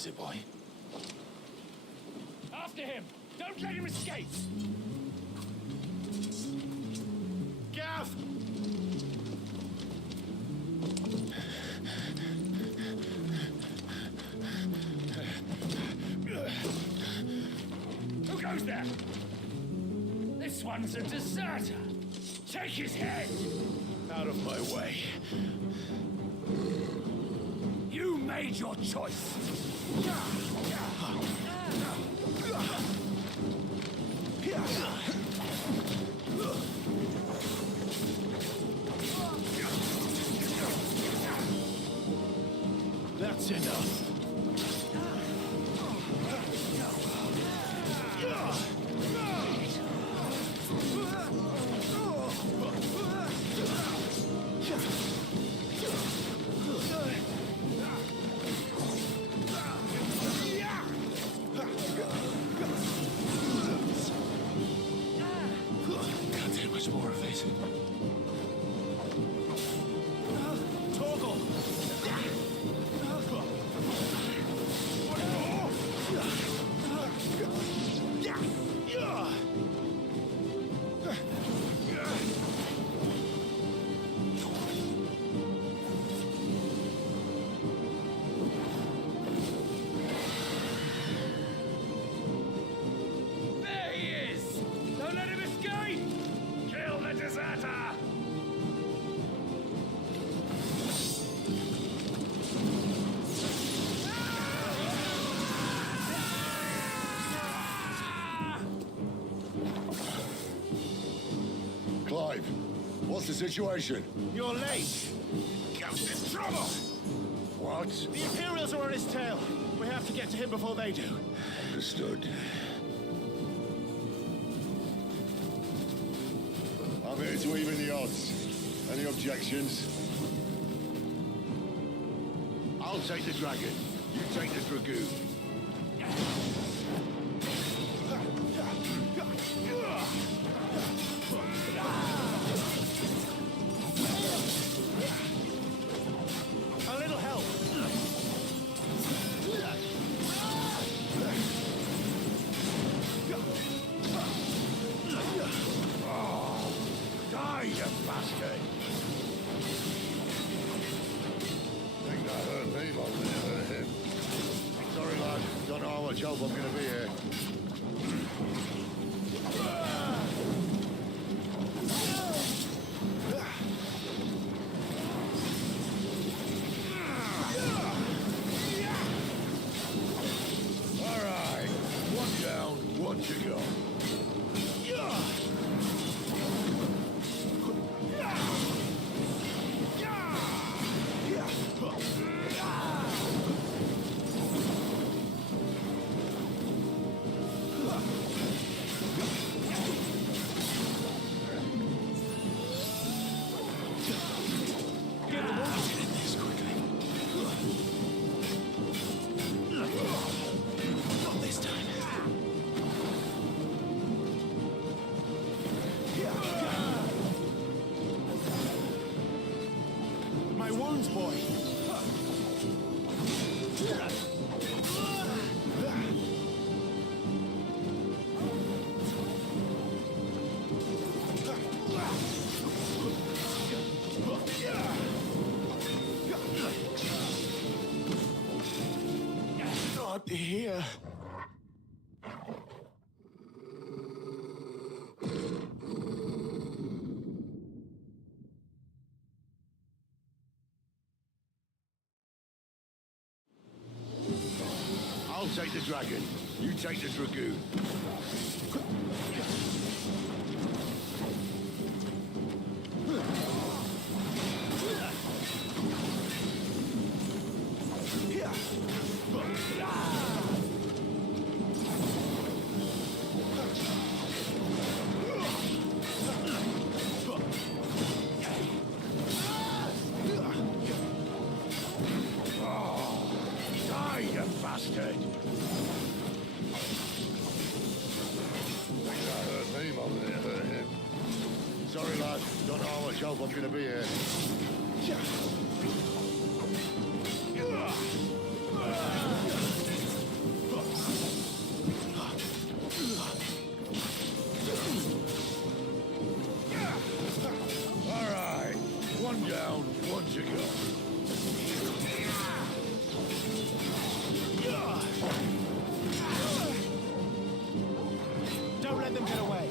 is it, boy? After him! Don't let him escape! Gav! Who goes there? This one's a deserter! Take his head! Out of my way. You made your choice! That's enough. Can't take much more of it. Toggle! There he is! Don't let him escape! Kill the deserter! Clive, what's the situation? You're late! Ghost in trouble! What? The Imperials are on his tail. We have to get to him before they do. Understood. I'm here to even the odds. Any objections? I'll take the dragon. You take the dragoon. A little help. Die, you bastard! Think that hurt me more than it hurt him. Sorry, lad. Don't know how much help I'm gonna be here. All right. One down, one to go. Not this time. My wounds, boy. Not here. I'll take the dragon. You take the dragoon. Die, you bastard! That hurt me more than it hurt him. Sorry, lad. Don't know how much help I'm gonna be here. down once ago. Don't let them get away.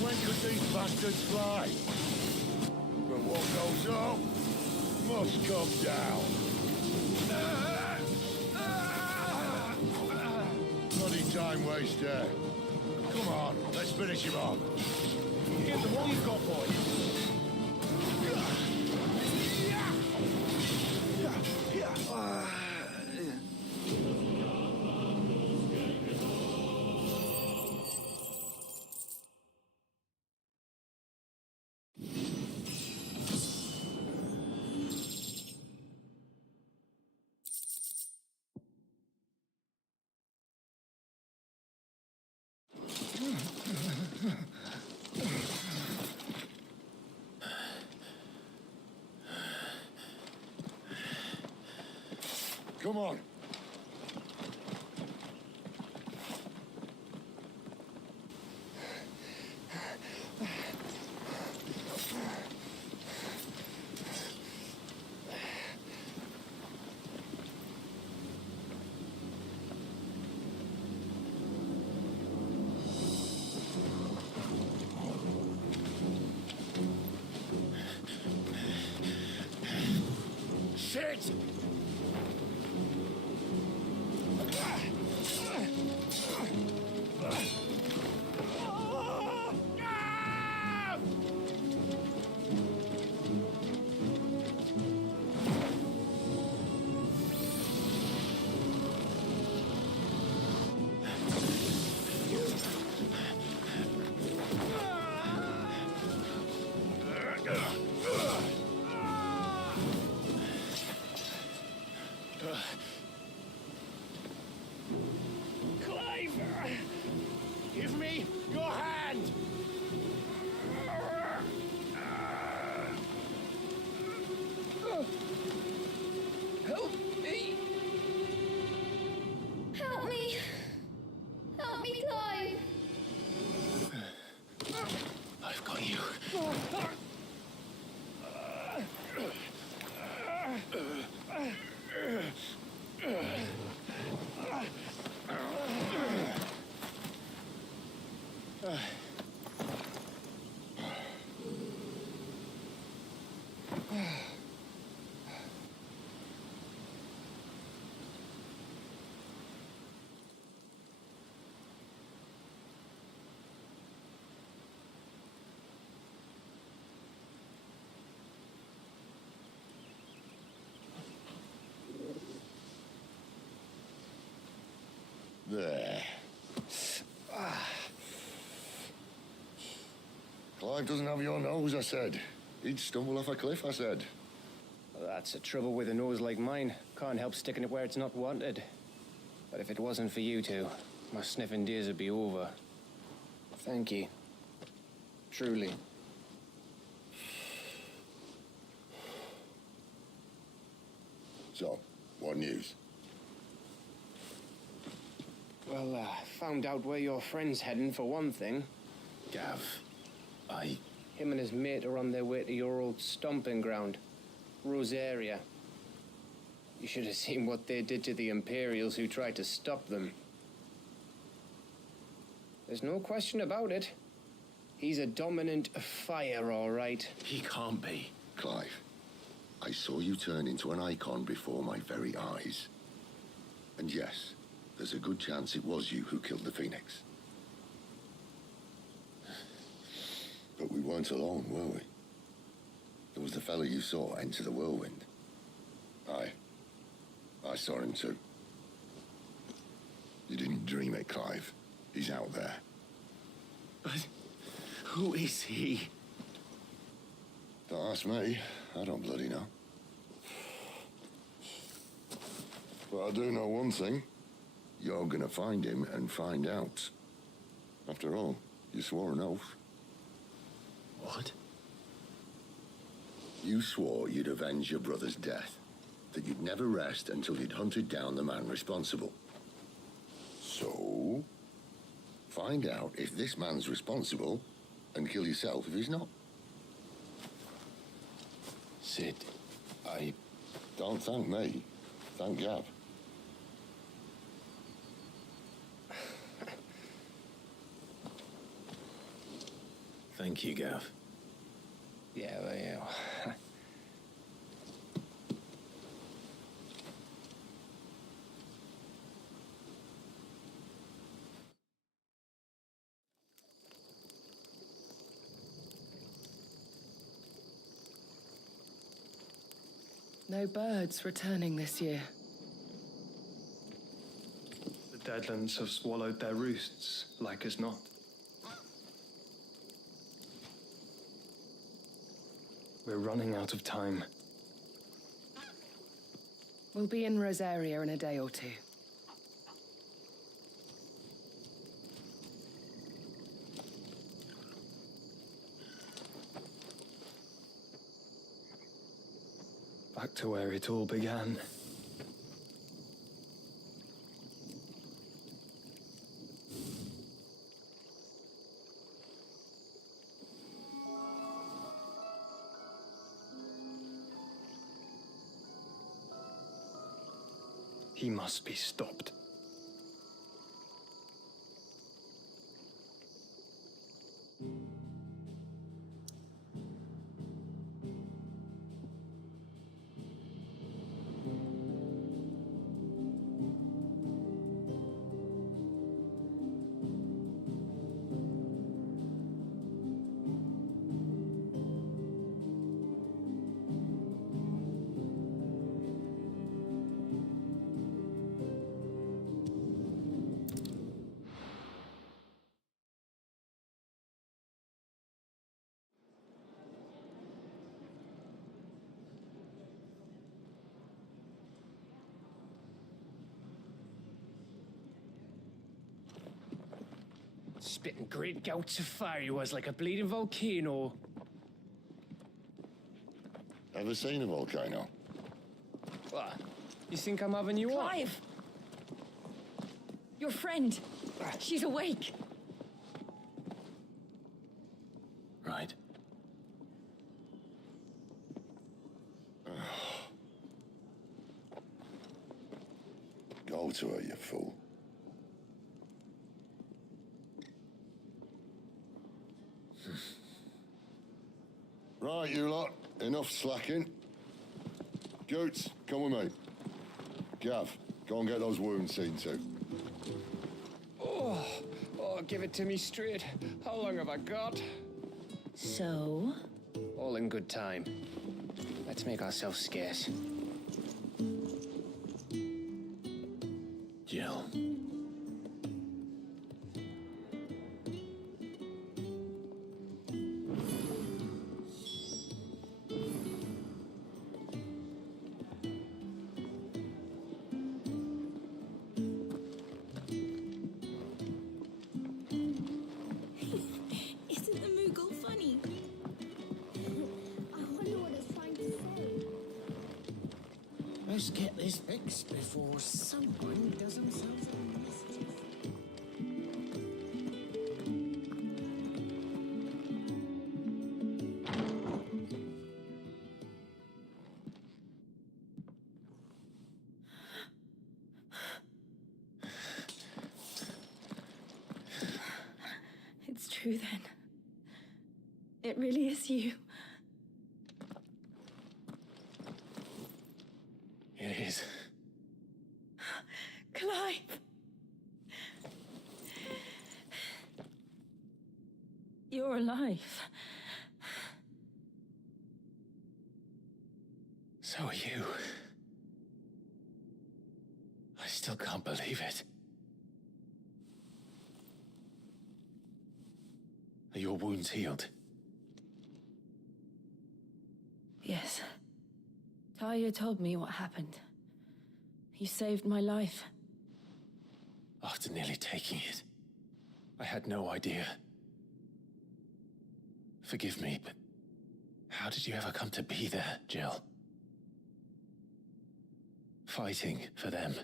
When could these bastards fly? But what goes up must come down. Bloody time waster. Come on, let's finish him off. Give them all you've got, boy. Come on. Shit! Give me your hand! Help me! Help me! Help me, Clive! I've got you. There. Clive doesn't have your nose, I said. He'd stumble off a cliff, I said. Well, that's the trouble with a nose like mine. Can't help sticking it where it's not wanted. But if it wasn't for you two, my sniffing days would be over. Thank you. Truly. So, what news? Well, found out where your friend's heading, for one thing. Gav, Him and his mate are on their way to your old stomping ground, Rosaria. You should have seen what they did to the Imperials who tried to stop them. There's no question about it. He's a dominant fire, all right. he can't be. Clive, I saw you turn into an icon before my very eyes. And yes, there's a good chance it was you who killed the Phoenix. But we weren't alone, were we? There was the fellow you saw enter the whirlwind. I saw him too. You didn't dream it, Clive. He's out there. But who is he? Don't ask me. I don't bloody know. But I do know one thing. You're gonna find him and find out. After all, you swore an oath. What? You swore you'd avenge your brother's death. That you'd never rest until you'd hunted down the man responsible. So, find out if this man's responsible and kill yourself if he's not. Sid, Don't thank me. Thank Gav. Thank you, Gav. Yeah, well, yeah. No birds returning this year. The Deadlands have swallowed their roosts, like as not. We're running out of time. We'll be in Rosaria in a day or two. Back to where it all began. He must be stopped. Spitting great gouts of fire he was, like a bleeding volcano. Ever seen a volcano? What? You think I'm having you on? Clive! Your friend! She's awake! Right. Go to her, you fool. Right, you lot. Enough slacking. Goots, come with me. Gav, go and get those wounds seen to. Oh, give it to me straight. How long have I got? So? All in good time. Let's make ourselves scarce. Jill. this before someone does himself a mischief. It's true then. It really is you. It is. Clive! You're alive. So are you. I still can't believe it. Are your wounds healed? Yes. Talia told me what happened. You saved my life. After nearly taking it, I had no idea. Forgive me, but how did you ever come to be there, Jill? Fighting for them.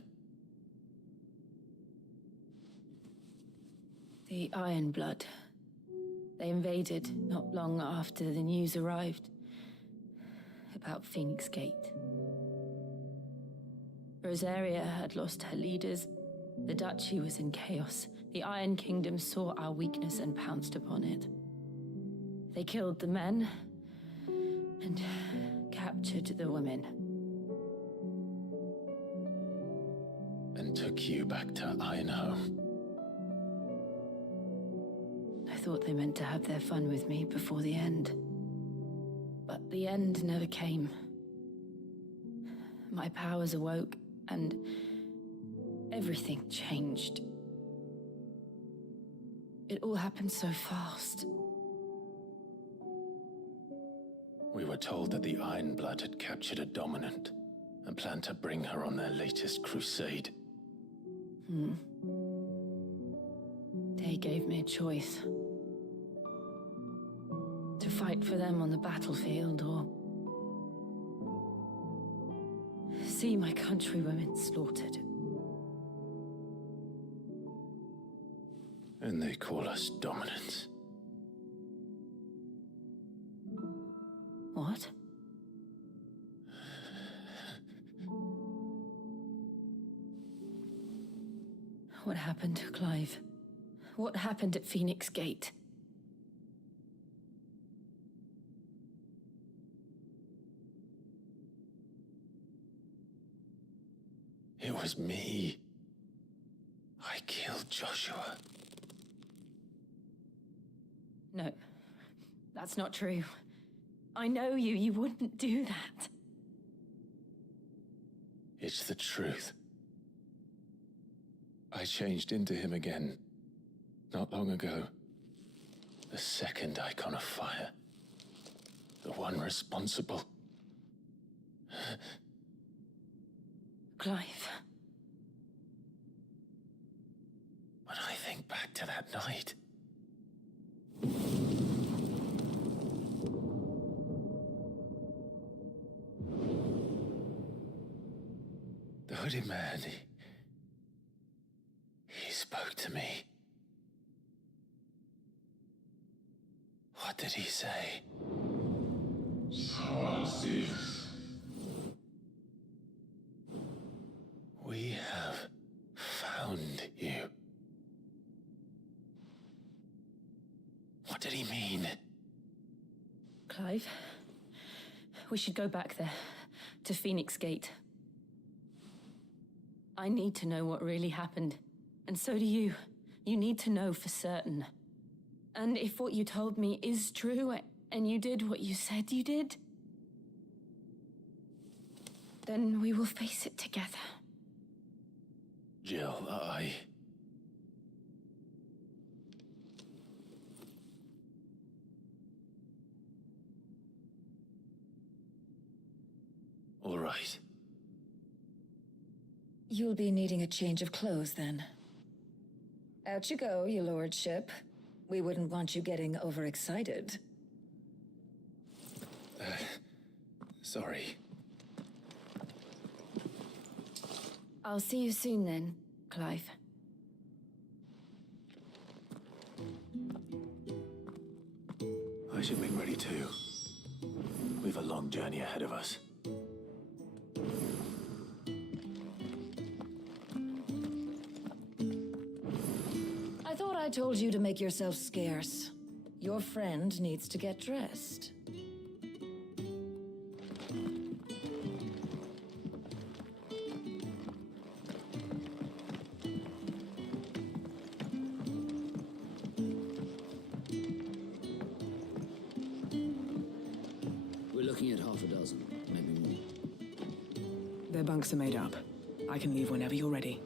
The Iron Blood. They invaded not long after the news arrived about Phoenix Gate. Rosaria had lost her leaders. The Duchy was in chaos. The Iron Kingdom saw our weakness and pounced upon it. They killed the men and captured the women. And took you back to Ironhome. I thought they meant to have their fun with me before the end. But the end never came. My powers awoke, and everything changed. It all happened so fast. We were told that the Iron Blood had captured a dominant and planned to bring her on their latest crusade. They gave me a choice. To fight for them on the battlefield, or see my countrywomen slaughtered. And they call us dominants. What? What happened, Clive? What happened at Phoenix Gate? It was me. I killed Joshua. No, that's not true. I know you. You wouldn't do that. It's the truth. I changed into him again, not long ago. The second icon of fire. The one responsible. Clive. When I think back to that night... The hooded man, he spoke to me. What did he say? We have found you. What did he mean? Clive, we should go back there, to Phoenix Gate. I need to know what really happened, and so do you. You need to know for certain. And if what you told me is true, and you did what you said you did, then we will face it together. Jill, All right. You'll be needing a change of clothes, then. Out you go, your lordship. We wouldn't want you getting overexcited. Sorry. I'll see you soon then, Clive. I should make ready too. We've a long journey ahead of us. I thought I told you to make yourself scarce. Your friend needs to get dressed. We're looking at half a dozen, maybe more. Their bunks are made up. I can leave whenever you're ready.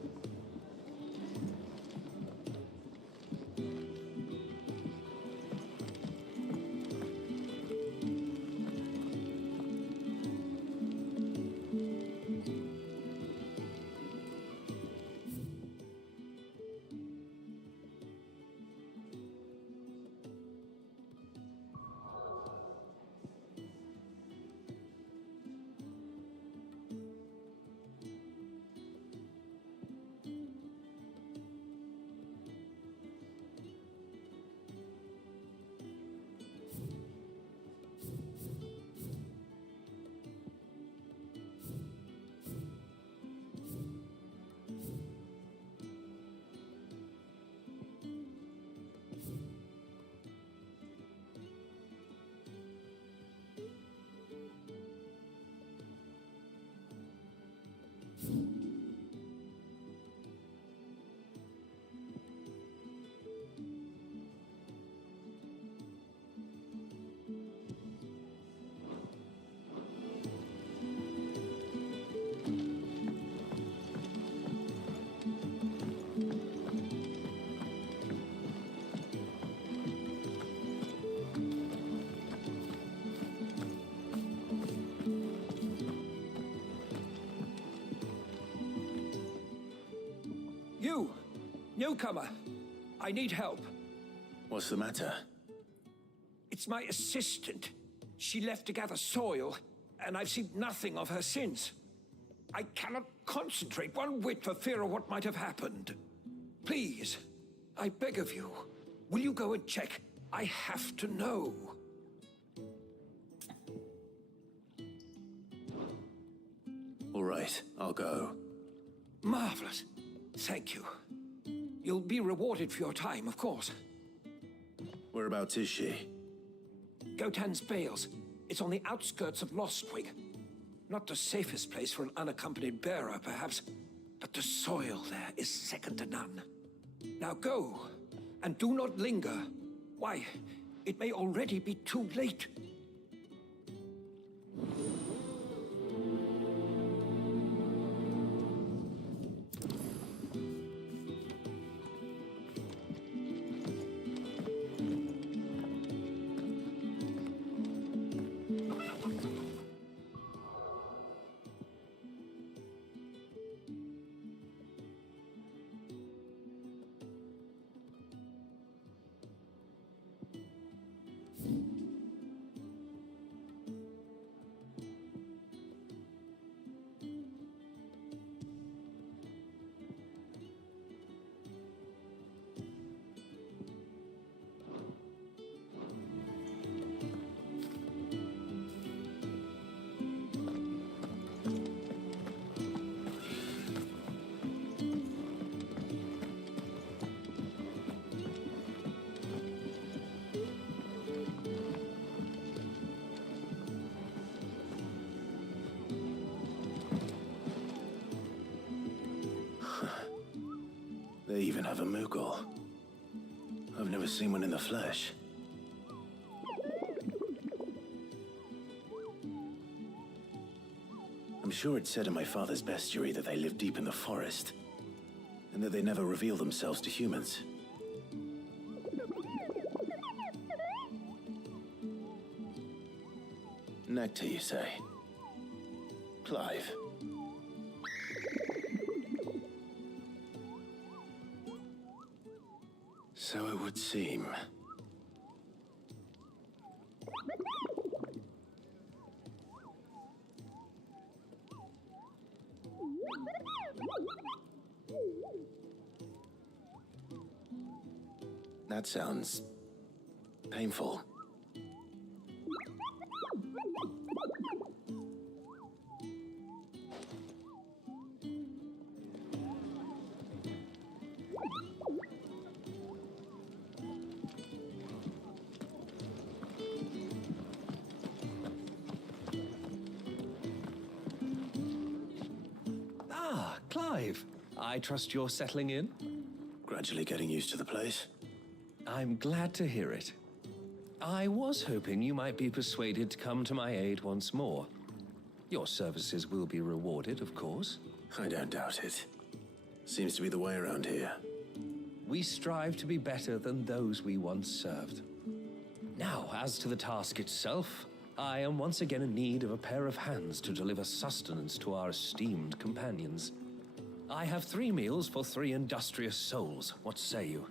You! Newcomer! I need help. What's the matter? It's my assistant. She left to gather soil, and I've seen nothing of her since. I cannot concentrate one whit for fear of what might have happened. Please, I beg of you, will you go and check? I have to know. All right, I'll go. Marvelous. Thank you. You'll be rewarded for your time, of course. Whereabouts is she? Gotan's Bales. It's on the outskirts of Lostwig. Not the safest place for an unaccompanied bearer, perhaps, but the soil there is second to none. Now go, and do not linger. Why, it may already be too late. They even have a Moogle. I've never seen one in the flesh. I'm sure it said in my father's bestiary that they live deep in the forest, and that they never reveal themselves to humans. Nectar, you say? Clive. So it would seem. That sounds painful. Ah, Clive. I trust you're settling in? Gradually getting used to the place. I'm glad to hear it. I was hoping you might be persuaded to come to my aid once more. Your services will be rewarded, of course. I don't doubt it. Seems to be the way around here. We strive to be better than those we once served. Now, as to the task itself, I am once again in need of a pair of hands to deliver sustenance to our esteemed companions. I have 3 meals for 3 industrious souls. What say you?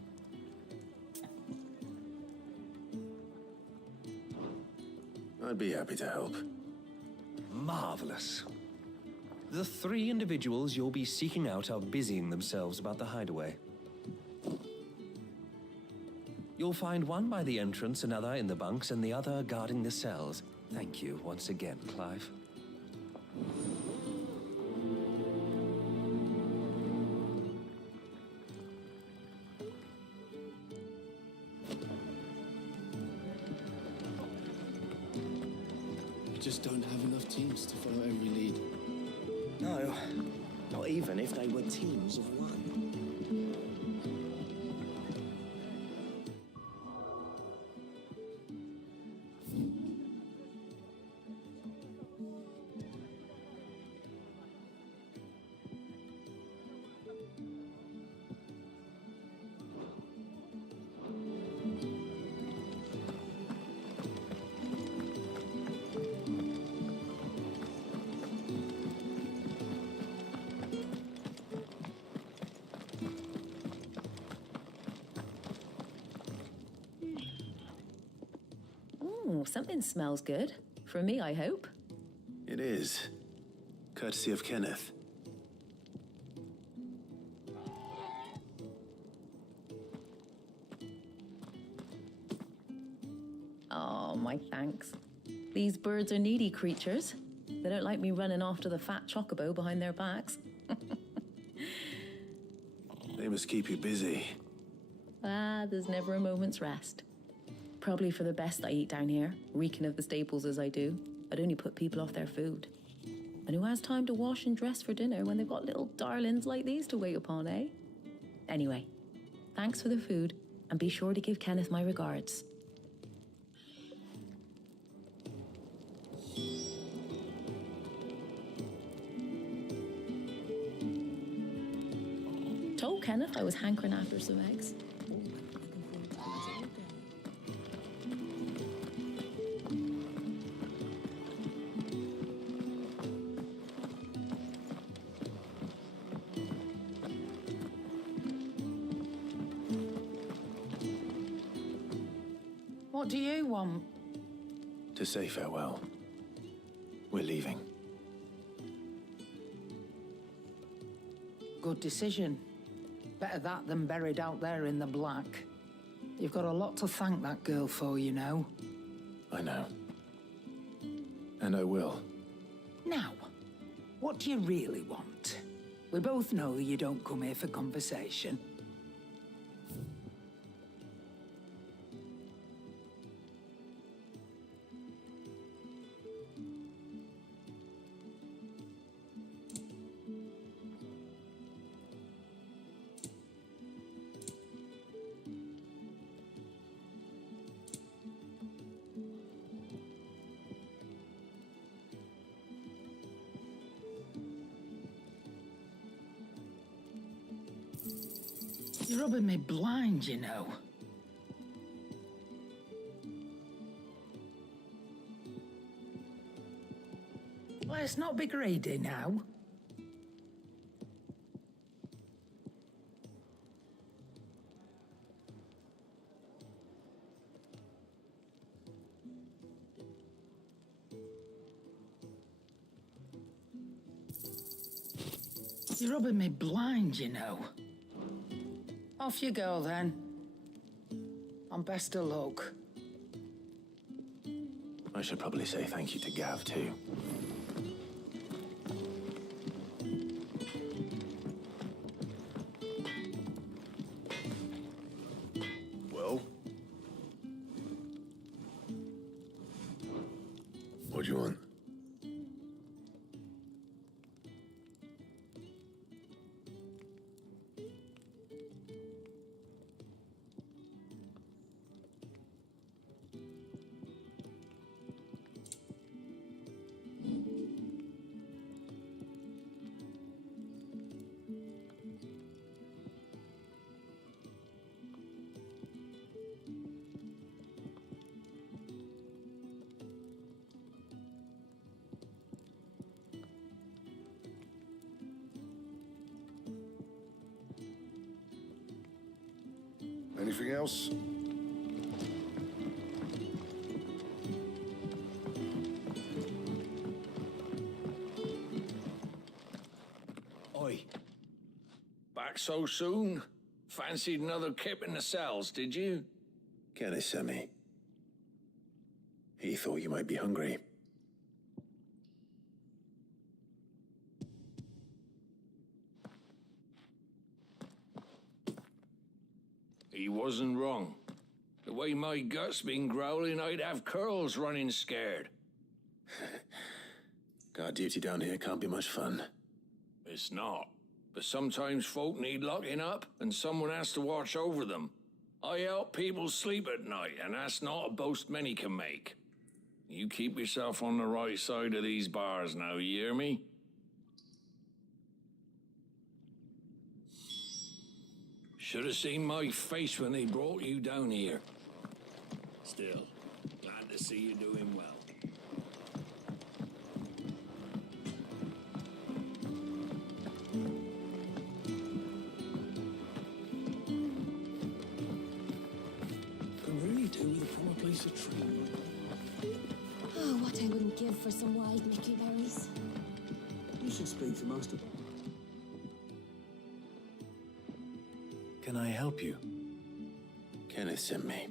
I'd be happy to help. Marvelous. The 3 individuals you'll be seeking out are busying themselves about the hideaway. You'll find one by the entrance, another in the bunks, and the other guarding the cells. Thank you once again, Clive. We just don't have enough teams to follow every lead. No, not even if they were teams of one. Something smells good. For me, I hope. It is. Courtesy of Kenneth. Oh, my thanks. These birds are needy creatures. They don't like me running after the fat chocobo behind their backs. They must keep you busy. There's never a moment's rest. Probably for the best I eat down here, reeking of the staples as I do. I'd only put people off their food. And who has time to wash and dress for dinner when they've got little darlings like these to wait upon, eh? Anyway, thanks for the food, and be sure to give Kenneth my regards. Told Kenneth I was hankering after some eggs. What do you want? To say farewell. We're leaving. Good decision. Better that than buried out there in the black. You've got a lot to thank that girl for, you know. I know. And I will. Now, what do you really want? We both know you don't come here for conversation. You're rubbing me blind, you know. Let's not be greedy now. You're rubbing me blind, you know. Off you go, then. And best of luck. I should probably say thank you to Gav, too. Well? What do you want? Anything else? Oi. Back so soon? Fancied another kip in the cells, did you? Kenneth sent me. He thought you might be hungry. He wasn't wrong. The way my gut's been growling, I'd have curls running scared. Guard duty down here can't be much fun. It's not. But sometimes folk need locking up, and someone has to watch over them. I help people sleep at night, and that's not a boast many can make. You keep yourself on the right side of these bars now, you hear me? Should have seen my face when they brought you down here. Still, glad to see you doing well. Can really do with a proper piece of tree. Oh, what I wouldn't give for some wild Mickey berries. You should speak to most of them. Can I help you? Kenneth sent me.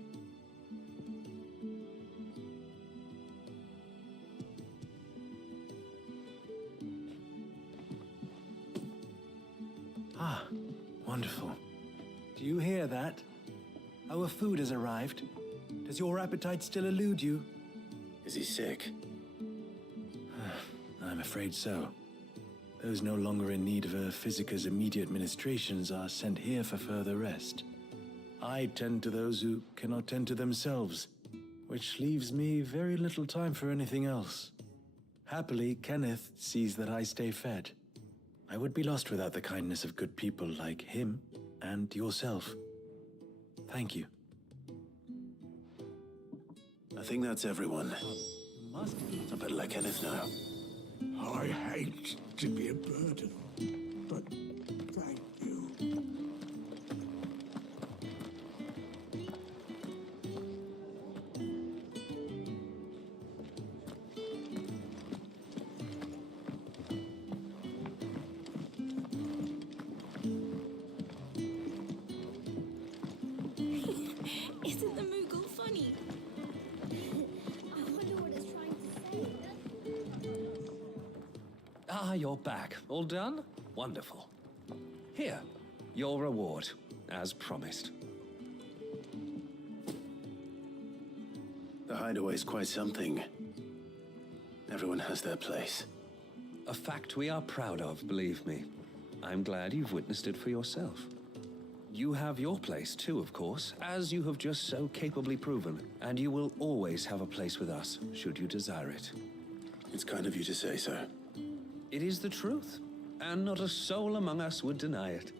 Ah, wonderful. Do you hear that? Our food has arrived. Does your appetite still elude you? Is he sick? I'm afraid so. Those no longer in need of a Physica's immediate ministrations are sent here for further rest. I tend to those who cannot tend to themselves, which leaves me very little time for anything else. Happily, Kenneth sees that I stay fed. I would be lost without the kindness of good people like him and yourself. Thank you. I think that's everyone. I better let Kenneth know. I hate to be a burden, but thank you. Isn't the Moogle funny? I wonder what it's trying to say. Ah, you're back. All done? Wonderful. Here, your reward, as promised. The hideaway's quite something. Everyone has their place. A fact we are proud of, believe me. I'm glad you've witnessed it for yourself. You have your place too, of course, as you have just so capably proven, and you will always have a place with us, should you desire it. It's kind of you to say so. It is the truth, and not a soul among us would deny it.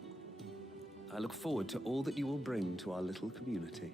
I look forward to all that you will bring to our little community.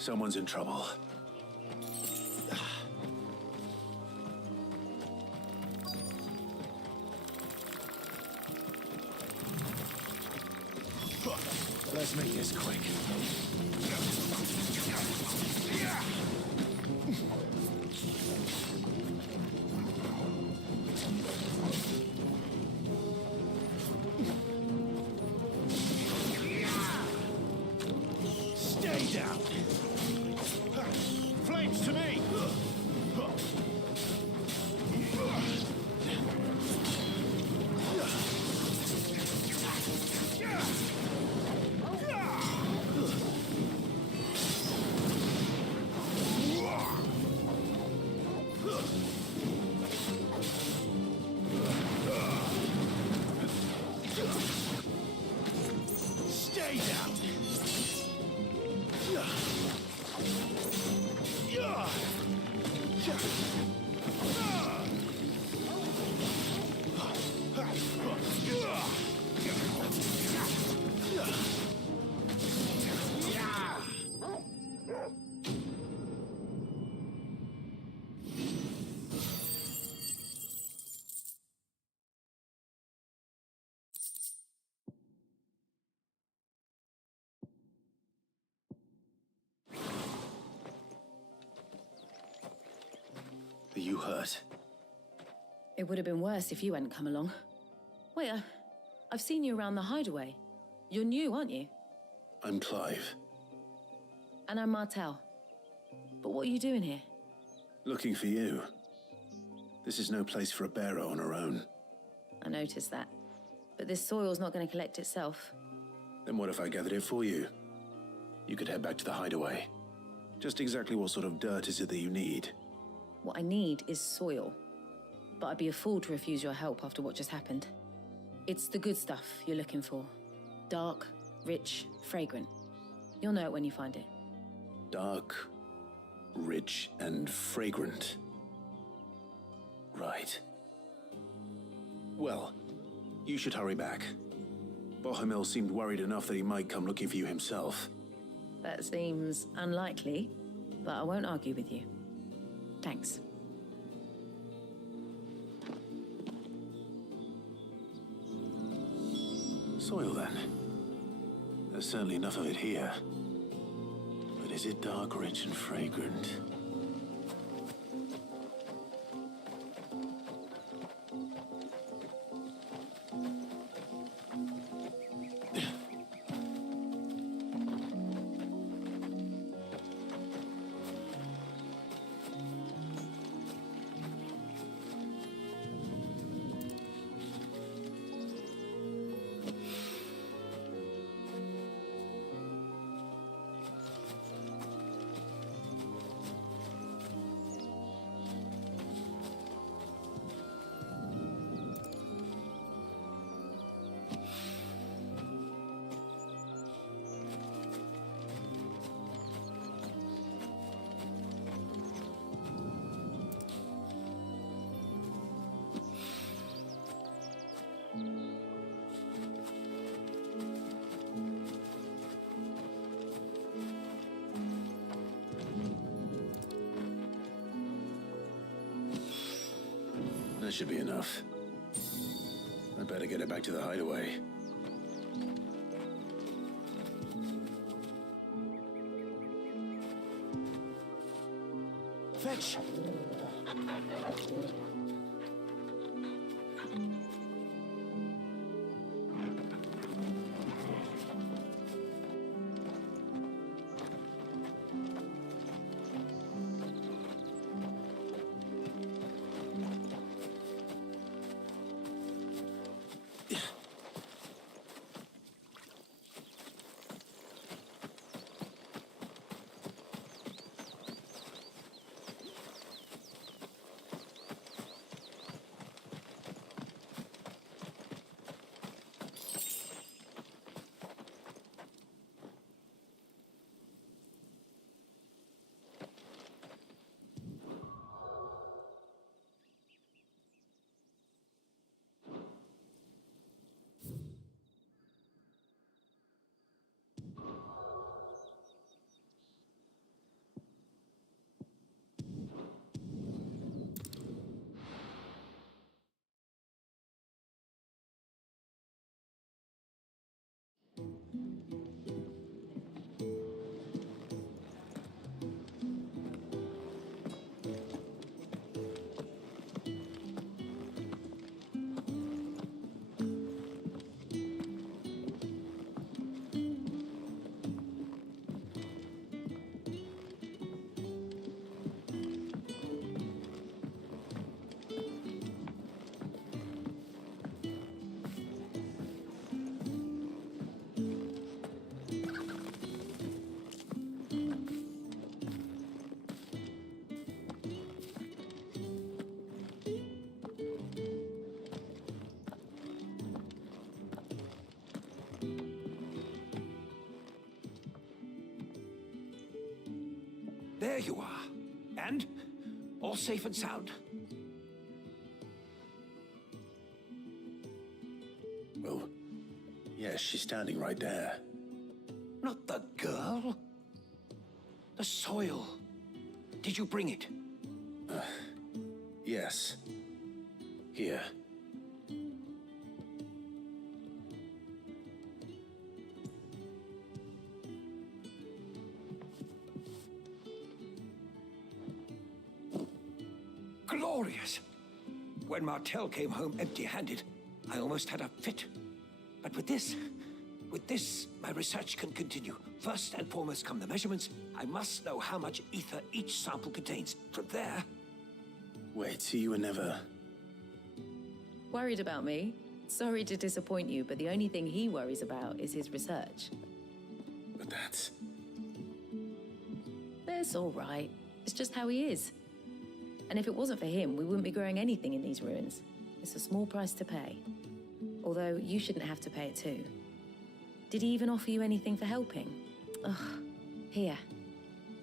Someone's in trouble. Let's make this quick. Stay down! Flames to me! Stay down! Are you hurt? It would have been worse if you hadn't come along. Wait, I've seen you around the hideaway. You're new, aren't you? I'm Clive. And I'm Martel. But what are you doing here? Looking for you. This is no place for a bearer on her own. I noticed that. But this soil's not going to collect itself. Then what if I gathered it for you? You could head back to the hideaway. Just exactly what sort of dirt is it that you need? What I need is soil. But I'd be a fool to refuse your help after what just happened. It's the good stuff you're looking for. Dark, rich, fragrant. You'll know it when you find it. Dark, rich, and fragrant. Right. Well, you should hurry back. Bohemil seemed worried enough that he might come looking for you himself. That seems unlikely, but I won't argue with you. Thanks. Soil, then. There's certainly enough of it here. But is it dark, rich, and fragrant? That should be enough. I better get it back to the hideaway. Fetch! There you are. And all safe and sound. Well, yes, she's standing right there. Not the girl. The soil. Did you bring it? Yes. Here. Glorious! When Martel came home empty-handed, I almost had a fit. But with this, my research can continue. First and foremost come the measurements. I must know how much ether each sample contains. From there... Wait, so you were never... Worried about me? Sorry to disappoint you, but the only thing he worries about is his research. But that's... That's all right. It's just how he is. And if it wasn't for him, we wouldn't be growing anything in these ruins. It's a small price to pay. Although, you shouldn't have to pay it too. Did he even offer you anything for helping? Ugh. Here.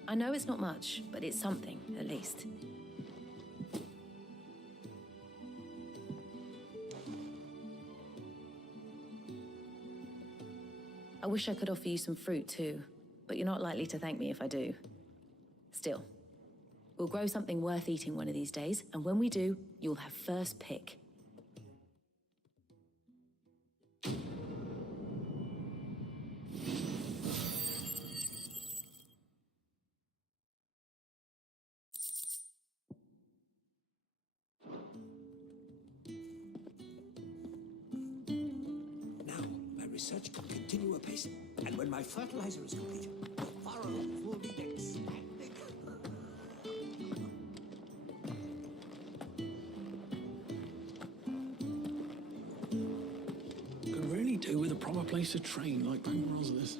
I know it's not much, but it's something, at least. I wish I could offer you some fruit too, but you're not likely to thank me if I do. Still, we'll grow something worth eating one of these days, and when we do, you'll have first pick. Now, my research can continue apace, and when my fertilizer is complete, the furrows will be expanding. Could really do with a proper place to train like Bank Rosales.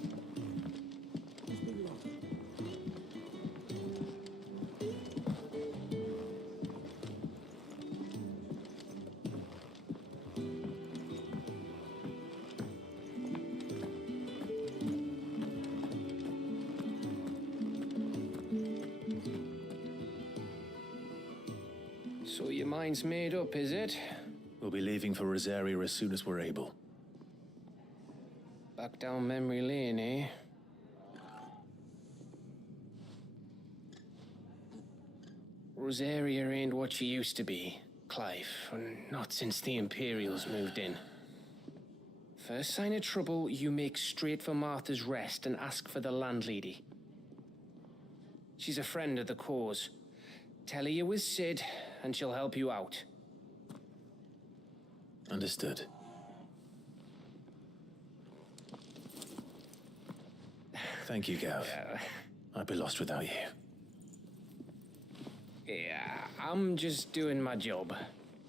So your mind's made up, is it? We'll be leaving for Rosaria as soon as we're able. Back down memory lane, eh? Rosaria ain't what she used to be, Clive, and not since the Imperials moved in. First sign of trouble, you make straight for Martha's Rest and ask for the landlady. She's a friend of the cause. Tell her you was Sid, and she'll help you out. Understood. Thank you, Gav. I'd be lost without you. Yeah, I'm just doing my job.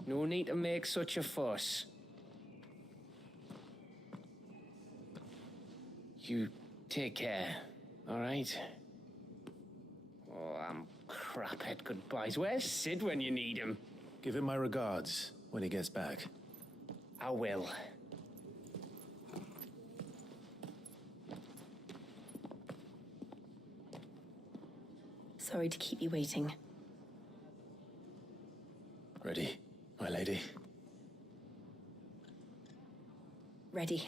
No need to make such a fuss. You take care, all right? Oh, I'm crap at goodbyes. Where's Sid when you need him? Give him my regards when he gets back. I will. Sorry to keep you waiting. Ready, my lady? Ready.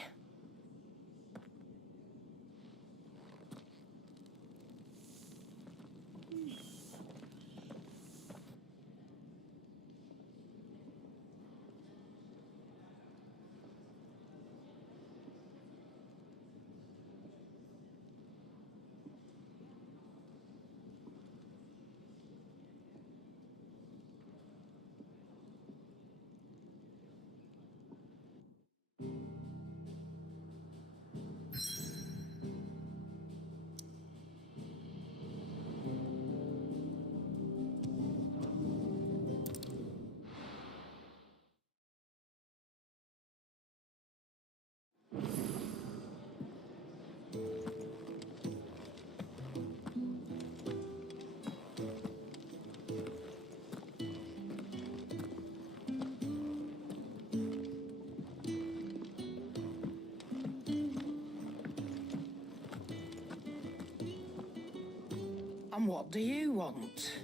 And what do you want?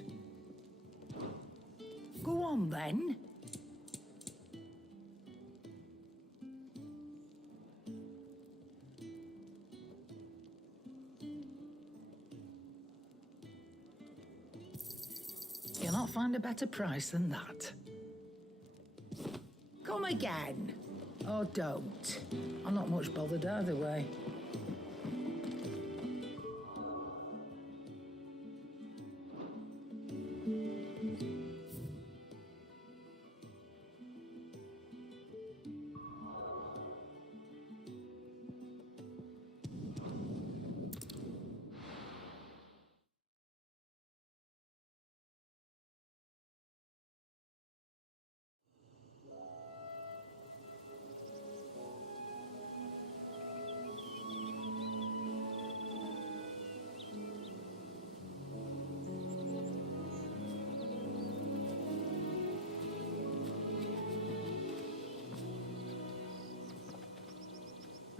Go on then. You'll not find a better price than that. Come again. Or don't. I'm not much bothered either way.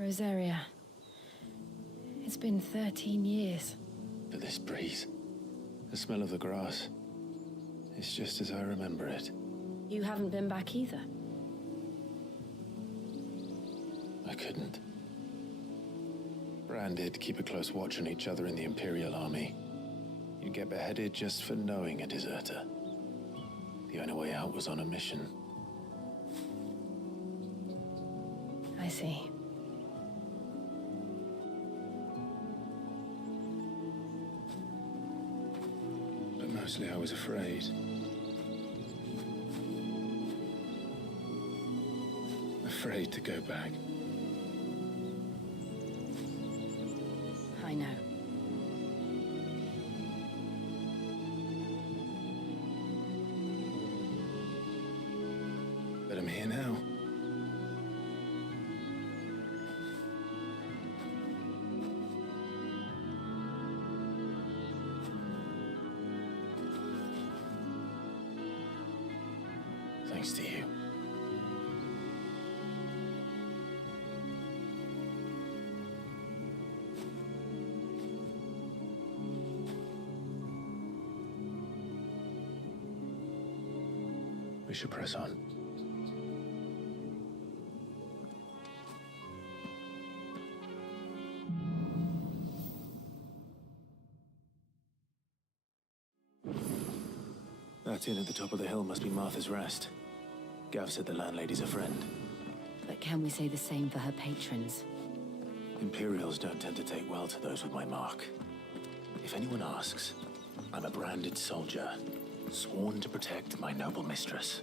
Rosaria. It's been 13 years. But this breeze, the smell of the grass, it's just as I remember it. You haven't been back either. I couldn't. Bran did keep a close watch on each other in the Imperial Army. You'd get beheaded just for knowing a deserter. The only way out was on a mission. I see. But mostly I was afraid. Afraid to go back. I know. But I'm here now. Thanks to you. We should press on. That inn at the top of the hill must be Martha's Rest. Gav said the landlady's a friend. But can we say the same for her patrons? Imperials don't tend to take well to those with my mark. If anyone asks, I'm a branded soldier, sworn to protect my noble mistress.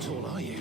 tall are you?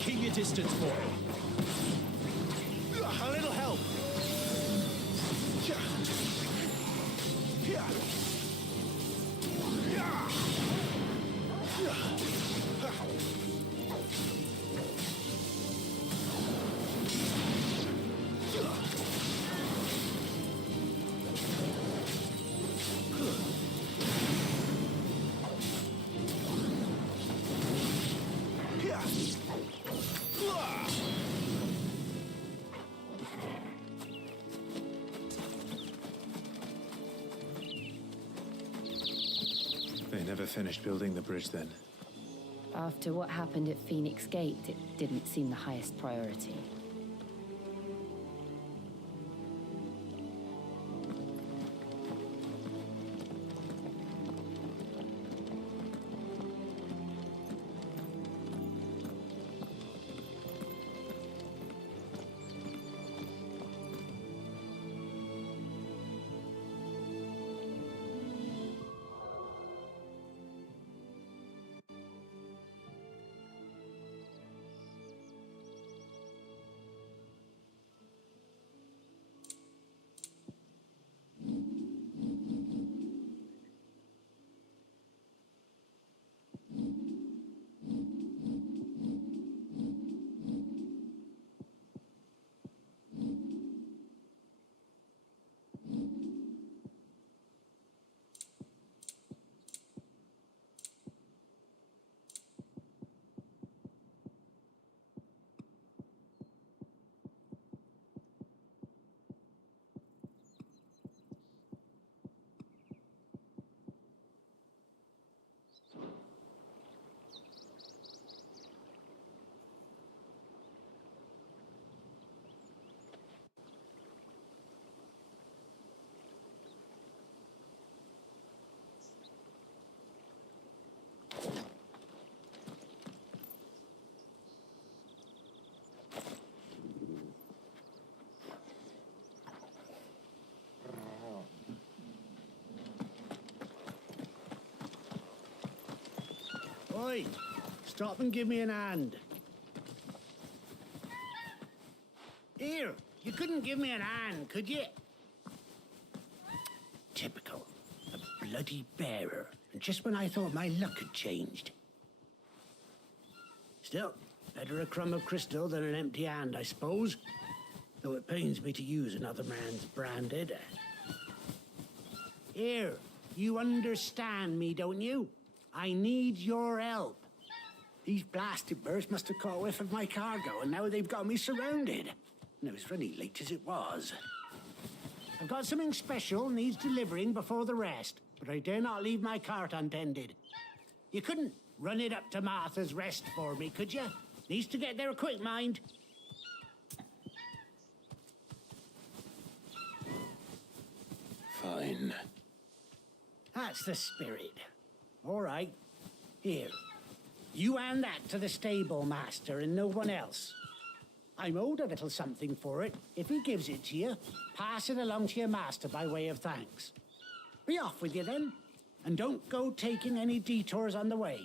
Keep your distance, boy. A little help. They never finished building the bridge then. After what happened at Phoenix Gate, it didn't seem the highest priority. Oi! Stop and give me an hand. Here, you couldn't give me an hand, could you? Typical. A bloody bearer. And just when I thought my luck had changed. Still, better a crumb of crystal than an empty hand, I suppose. Though it pains me to use another man's branded. Here, you understand me, don't you? I need your help. These blasted birds must have caught a whiff of my cargo, and now they've got me surrounded. And it was running late as it was. I've got something special needs delivering before the rest, but I dare not leave my cart untended. You couldn't run it up to Martha's Rest for me, could you? Needs to get there quick, mind. Fine. That's the spirit. All right. Here. You hand that to the stable master and no one else. I'm owed a little something for it. If he gives it to you, pass it along to your master by way of thanks. Be off with you then, and don't go taking any detours on the way.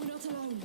We're not alone.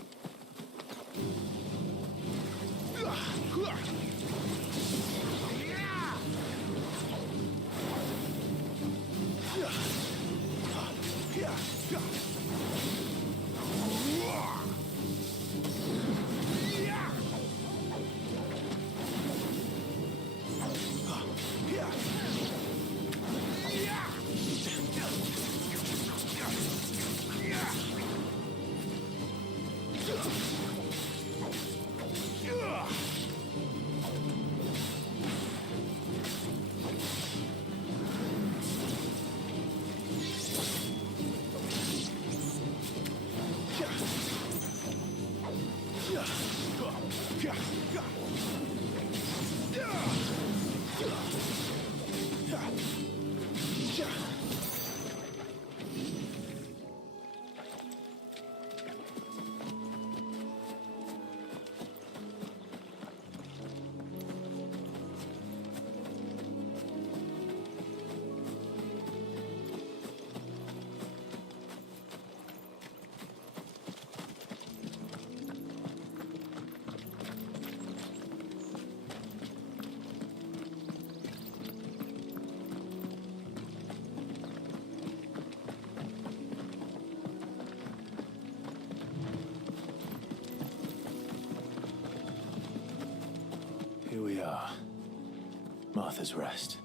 Here we are. Martha's Rest.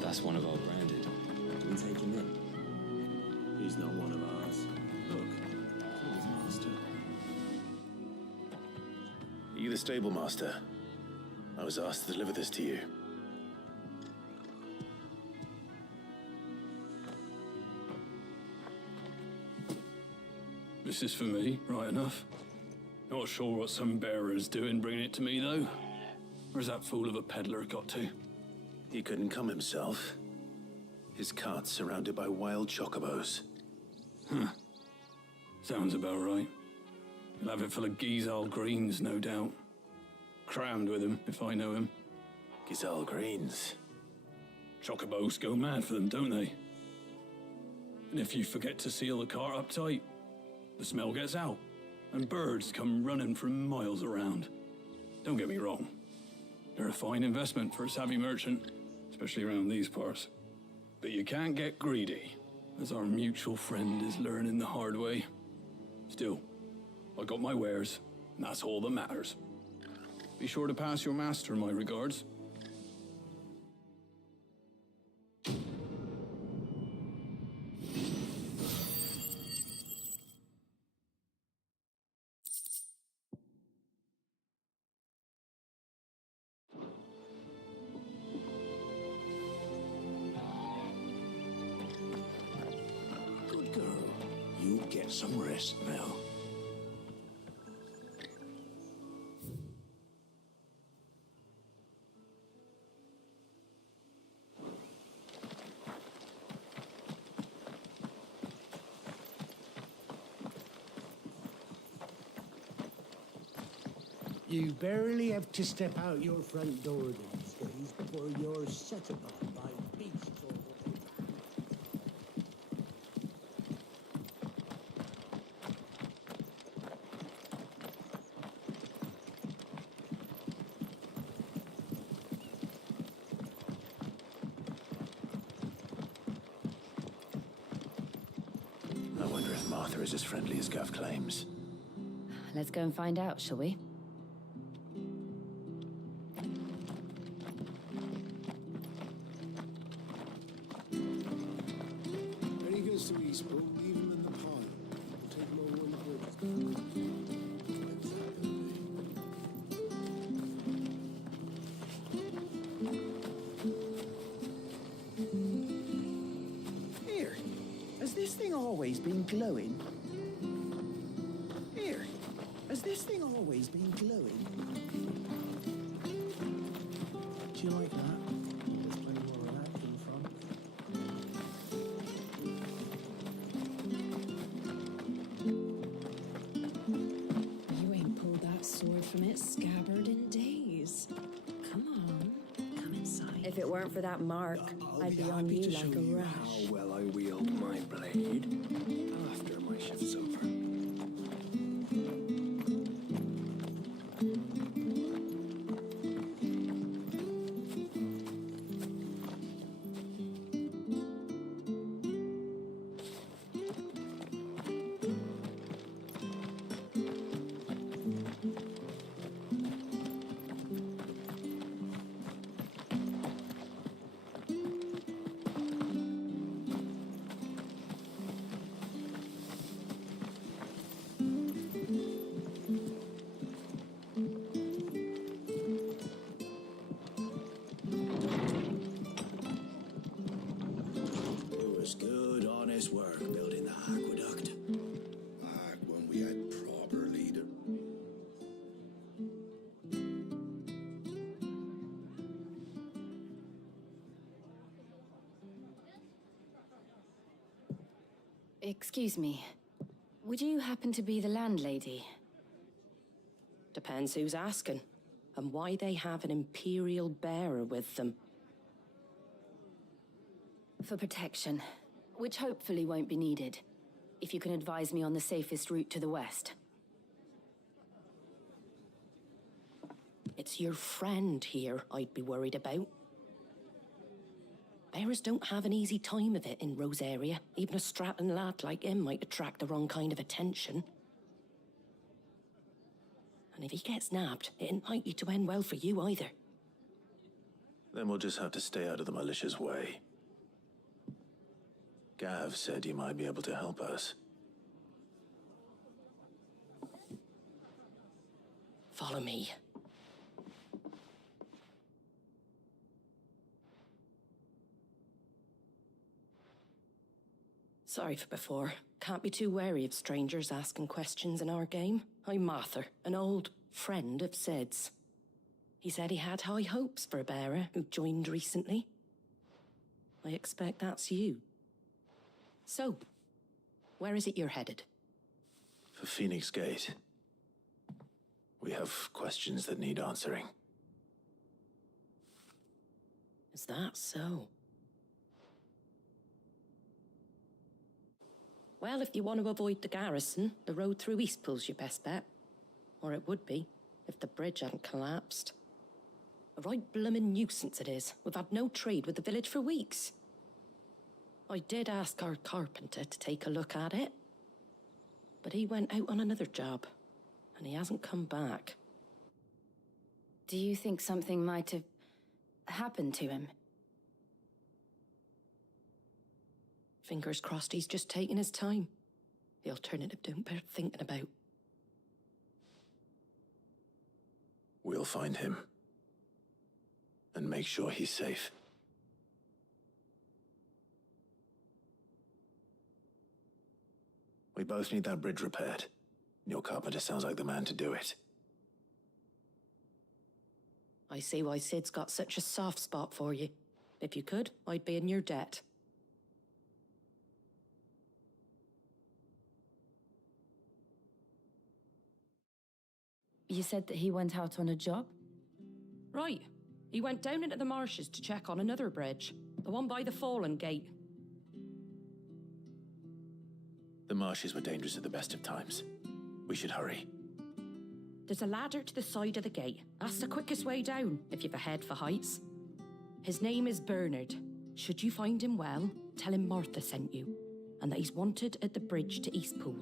That's one of our branded. Do we take him in? He's not one of ours. Look, he's master. Are you the stable master? I was asked to deliver this to you. This is for me, right enough. Not sure what some bearer's doing bringing it to me, though. Where's that fool of a peddler got to? He couldn't come himself. His cart's surrounded by wild chocobos. Huh. Sounds about right. He'll have it full of Gizal greens, no doubt. Crammed with him, if I know him. Gizal greens? Chocobos go mad for them, don't they? And if you forget to seal the cart up tight, the smell gets out, and birds come running from miles around. Don't get me wrong. They're a fine investment for a savvy merchant, especially around these parts. But you can't get greedy, as our mutual friend is learning the hard way. Still, I got my wares, and that's all that matters. Be sure to pass your master my regards. Get some rest now. You barely have to step out your front door these days before you're set upon by beasts or I wonder if Martha is as friendly as Gav claims. Let's go and find out, shall we? Any goes to East, but leave him in the pile. We'll take him over when the bridge Here, has this thing always been glowing? Here, has this thing always been glowing? Do you like that? There's plenty more of that in front. You ain't pulled that sword from its scabbard in days. Come on, come inside. If it weren't for that mark, I'd be on you like a rash. How well I wield my blade after my shift's over. It was good, honest work building the aqueduct. Back when we had proper leader. Excuse me. Would you happen to be the landlady? Depends who's asking, and why they have an Imperial bearer with them. For protection, which hopefully won't be needed. If you can advise me on the safest route to the west. It's your friend here I'd be worried about. Bearers don't have an easy time of it in Rose area. Even a Stratton lad like him might attract the wrong kind of attention. And if he gets nabbed, it ain't likely to end well for you either. Then we'll just have to stay out of the malicious way. Gav said you might be able to help us. Follow me. Sorry for before. Can't be too wary of strangers asking questions in our game. I'm Martha, an old friend of Sid's. He said he had high hopes for a bearer who joined recently. I expect that's you. So, where is it you're headed? For Phoenix Gate. We have questions that need answering. Is that so? Well, if you want to avoid the garrison, the road through Eastpool's your best bet. Or it would be, if the bridge hadn't collapsed. A right bloomin' nuisance it is. We've had no trade with the village for weeks. I did ask our carpenter to take a look at it. But he went out on another job, and he hasn't come back. Do you think something might have happened to him? Fingers crossed he's just taking his time. The alternative don't bear thinking about. We'll find him. And make sure he's safe. We both need that bridge repaired. Your carpenter sounds like the man to do it. I see why Sid's got such a soft spot for you. If you could, I'd be in your debt. You said that he went out on a job? Right. He went down into the marshes to check on another bridge. The one by the Fallen Gate. The marshes were dangerous at the best of times. We should hurry. There's a ladder to the side of the gate. That's the quickest way down, if you've a head for heights. His name is Bernard. Should you find him well, tell him Martha sent you, and that he's wanted at the bridge to Eastpool.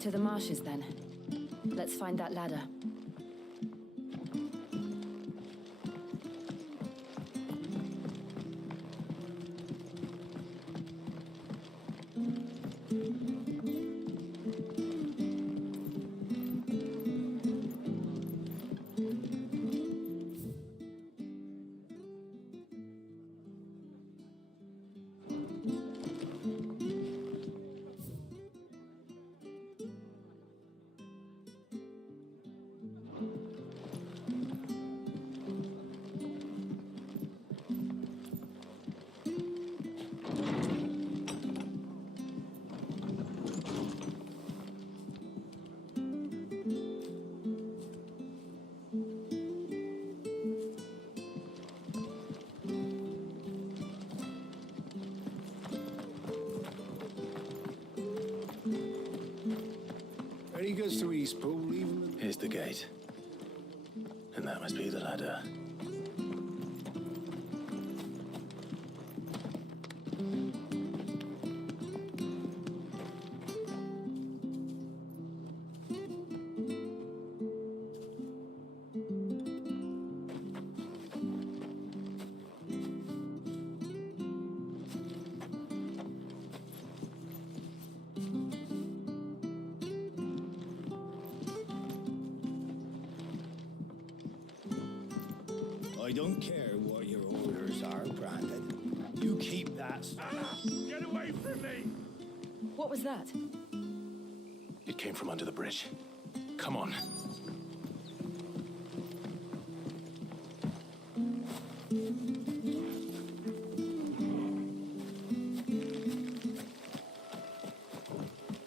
To the marshes, then. Let's find that ladder. He goes to Eastpool, leaving Here's the gate. And that must be the ladder. I don't care what your orders are, Brandon. You keep that. Get away from me! What was that? It came from under the bridge. Come on.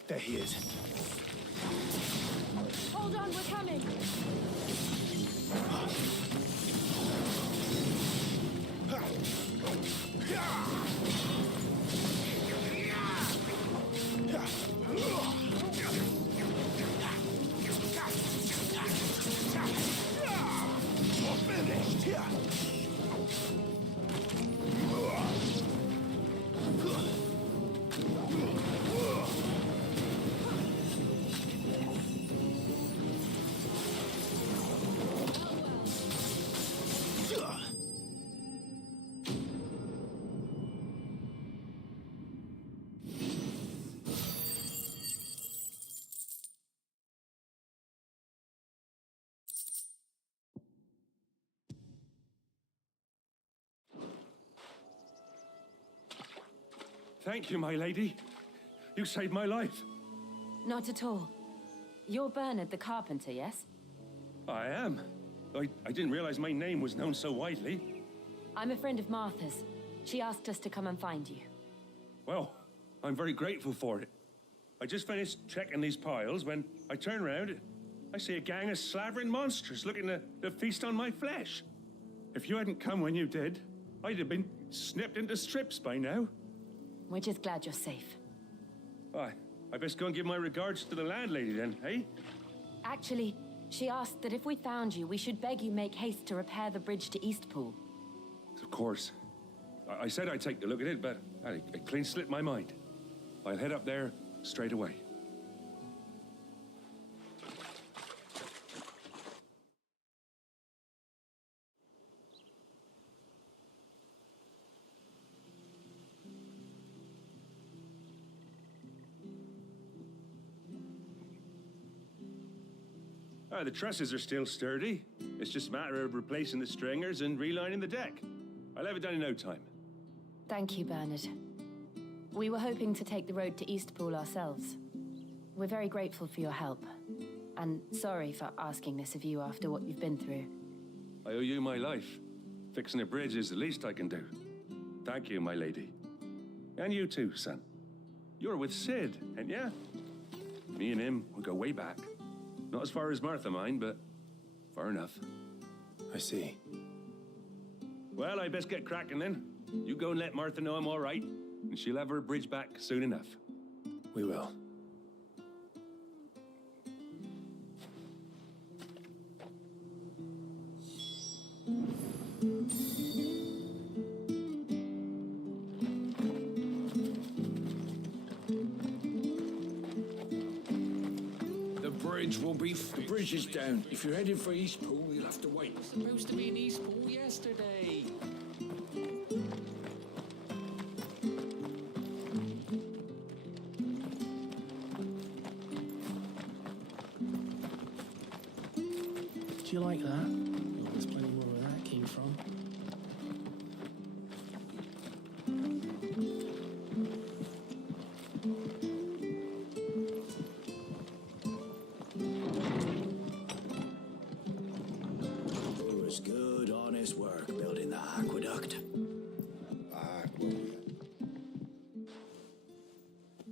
There he is. Hold on, we're coming! Thank you, my lady. You saved my life. Not at all. You're Bernard the carpenter, yes? I am. I didn't realize my name was known so widely. I'm a friend of Martha's. She asked us to come and find you. Well, I'm very grateful for it. I just finished checking these piles when I turn around. I see a gang of slavering monsters looking to feast on my flesh. If you hadn't come when you did, I'd have been snipped into strips by now. We're just glad you're safe. I best go and give my regards to the landlady then, eh? Actually, she asked that if we found you, we should beg you make haste to repair the bridge to Eastpool. Of course. I said I'd take a look at it, but it clean slipped my mind. I'll head up there straight away. The trusses are still sturdy. It's just a matter of replacing the stringers and relining the deck. I'll have it done in no time. Thank you, Bernard. We were hoping to take the road to Eastpool ourselves. We're very grateful for your help. And sorry for asking this of you after what you've been through. I owe you my life. Fixing a bridge is the least I can do. Thank you, my lady. And you too, son. You're with Sid, ain't ya? Me and him, we go way back. Not as far as Martha, mind, but far enough. I see. Well, I best get cracking then. You go and let Martha know I'm all right, and she'll have her bridge back soon enough. We will. Won't be fixed. The bridge is down. If you're heading for Eastpool, you'll have to wait. It was supposed to be in Eastpool yesterday. Do you like that? Oh, there's plenty more where that came from. Work building the aqueduct.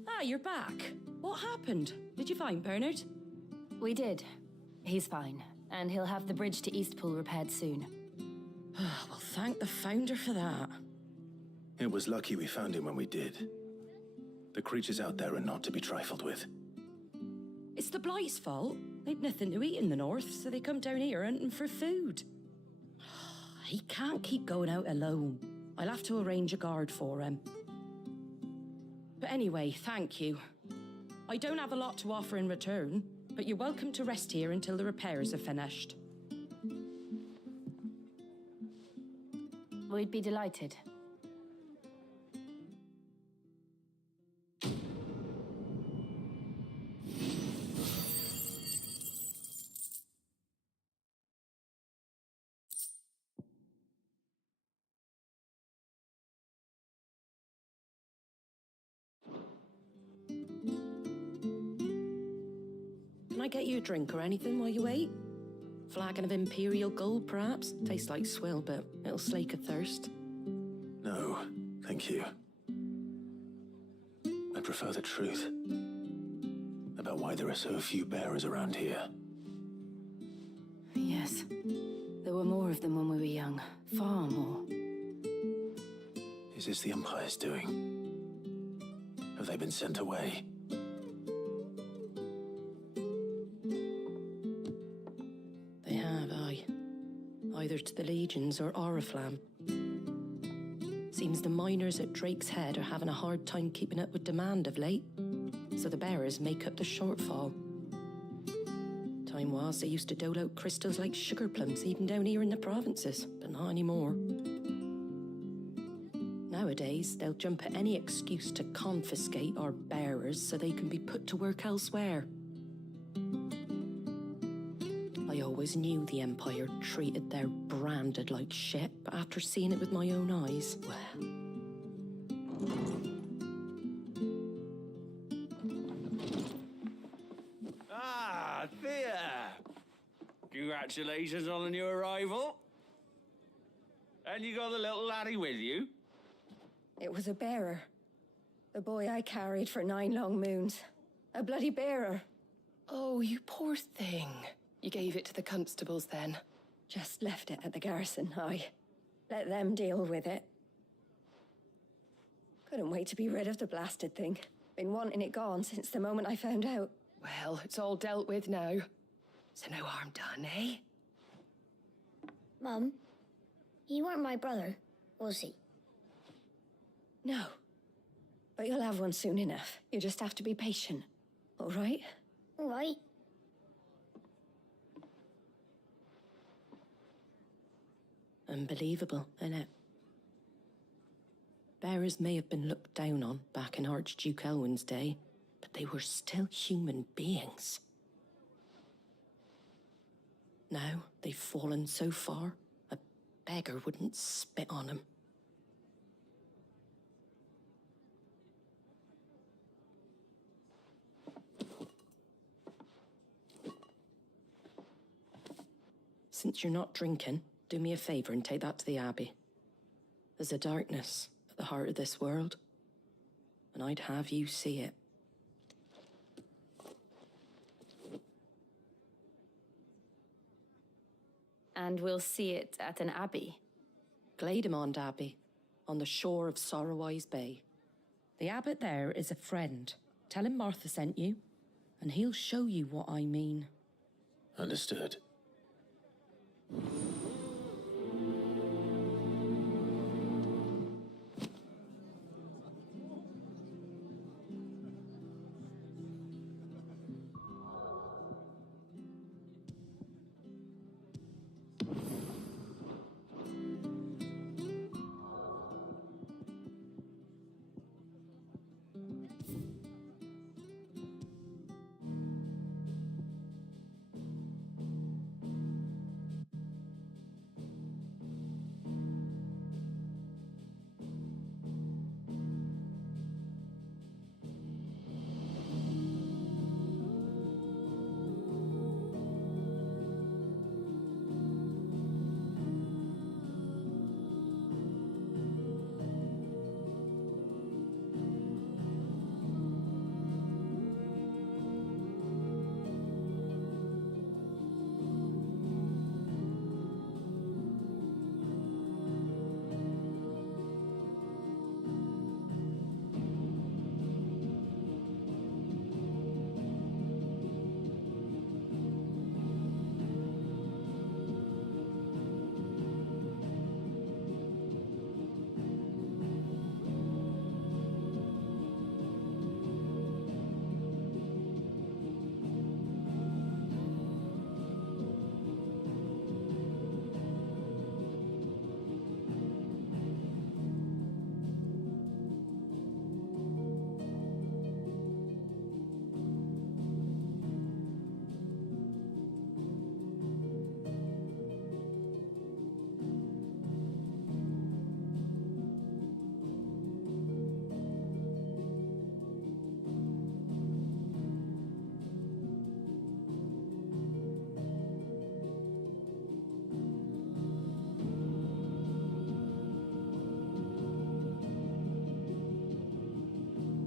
Ah, you're back. What happened? Did you find Bernard? We did. He's fine, and he'll have the bridge to Eastpool repaired soon. Well, thank the Founder for that. It was lucky we found him when we did. The creatures out there are not to be trifled with. It's the Blight's fault. They've nothing to eat in the north, so they come down here hunting for food. He can't keep going out alone. I'll have to arrange a guard for him. But anyway, thank you. I don't have a lot to offer in return, but you're welcome to rest here until the repairs are finished. We'd be delighted. Can I get you a drink or anything while you wait? Flagon of Imperial Gold, perhaps? Tastes like swill, but it'll slake a thirst. No, thank you. I prefer the truth about why there are so few bearers around here. Yes. There were more of them when we were young. Far more. Is this the Empire's doing? Have they been sent away? They have, aye. Either to the Legions or Oriflamme. Seems the miners at Drake's Head are having a hard time keeping up with demand of late, so the bearers make up the shortfall. Time was they used to dole out crystals like sugar plums even down here in the provinces, but not anymore. Nowadays, they'll jump at any excuse to confiscate our bearers so they can be put to work elsewhere. I always knew the Empire treated their branded like shit, but after seeing it with my own eyes, well... Ah, Thea! Congratulations on the new arrival. And you got the little laddie with you? It was a bearer. The boy I carried for 9 long moons. A bloody bearer. Oh, you poor thing. You gave it to the constables then? Just left it at the garrison, aye. Let them deal with it. Couldn't wait to be rid of the blasted thing. Been wanting it gone since the moment I found out. Well, it's all dealt with now. So no harm done, eh? Mum, he weren't my brother, was he? No. But you'll have one soon enough. You just have to be patient. All right? All right. Unbelievable, innit? Bearers may have been looked down on back in Archduke Elwin's day, but they were still human beings. Now they've fallen so far, a beggar wouldn't spit on them. Since you're not drinking, do me a favor and take that to the Abbey. There's a darkness at the heart of this world, and I'd have you see it. And we'll see it at an abbey. Glademond Abbey, on the shore of Sorrowwise Bay. The abbot there is a friend. Tell him Martha sent you, and he'll show you what I mean. Understood.